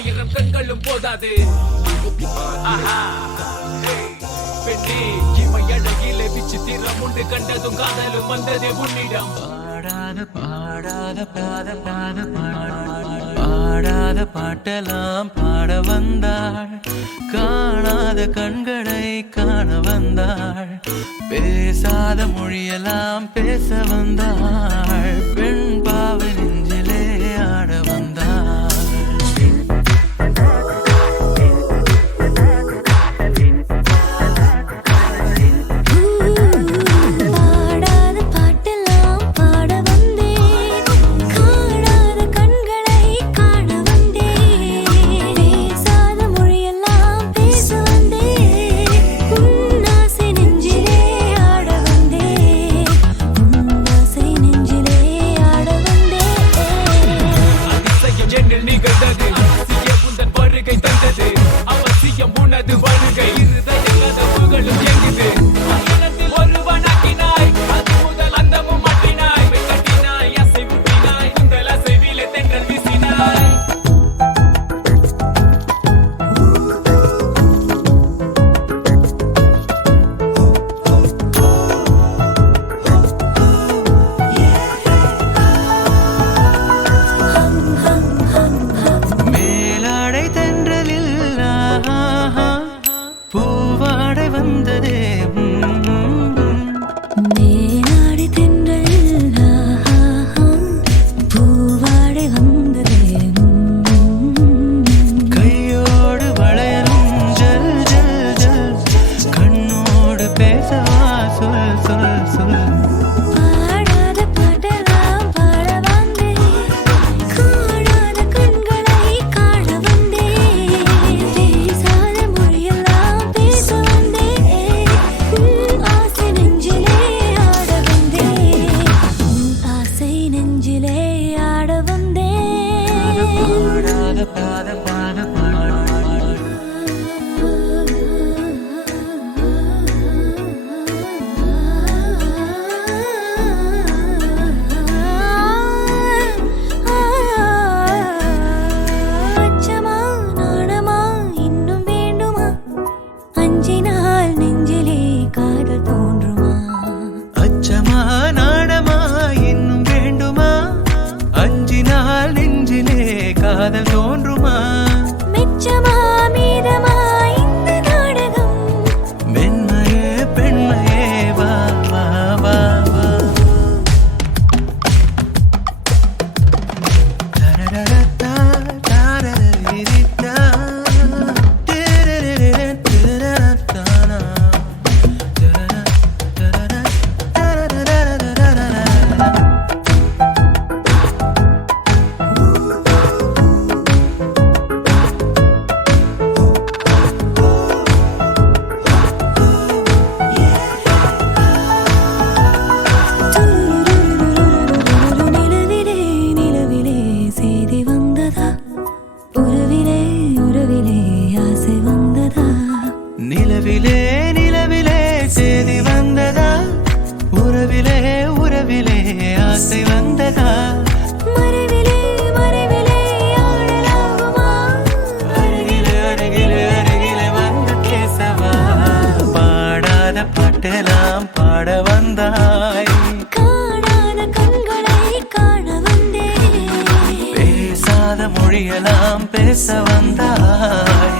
ஆயிரம் கண்களும் போதாது. பெண்ணே இவை அழகிலே விசித்திரம் உண்டு கண்டதும் காதலும் வந்ததே உன்னிடம். பாடாத பாட்டெல்லாம் பாட வந்தாள், காணாத கண்களை காண வந்தாள், பேசாத மொழியெல்லாம் பேச வந்தாள், பெண் பாவை நெஞ்சிலே ஆட வந்தாள். பூவாடை வந்ததே மேலாடை தென்றல், பூவாடை வந்ததே, கையோடு வளையலும் ஜல் ஜல் ஜல், கண்ணோடு பேசவா சொல் சொல் சொல். அச்சமா நாணமா இன்னும் வேண்டுமா, அஞ்சினால் நெஞ்சிலே காதல் தோன்றுமா, மெச்சமா மீதமா இந்த நாடகம், மென்மையே பெண்மையே வா வா வா வா. தரரரத்தா தரரரிரித்தா திரரரரத்தரரத்தானா. நிலவிலே நிலவிலே சேதி வந்ததா, உறவிலே உறவிலே ஆசை வந்ததா, மறைவிலே மறைவிலே ஆடலாகுமா, அருகிலே அருகிலே அருகிலே வந்து பேசவா. பாடாத பாட்டெல்லாம் பாட வந்தாய், காணாத கண்களை காண வந்தேன், பேசாத மொழியெல்லாம் பேச வந்தாய்.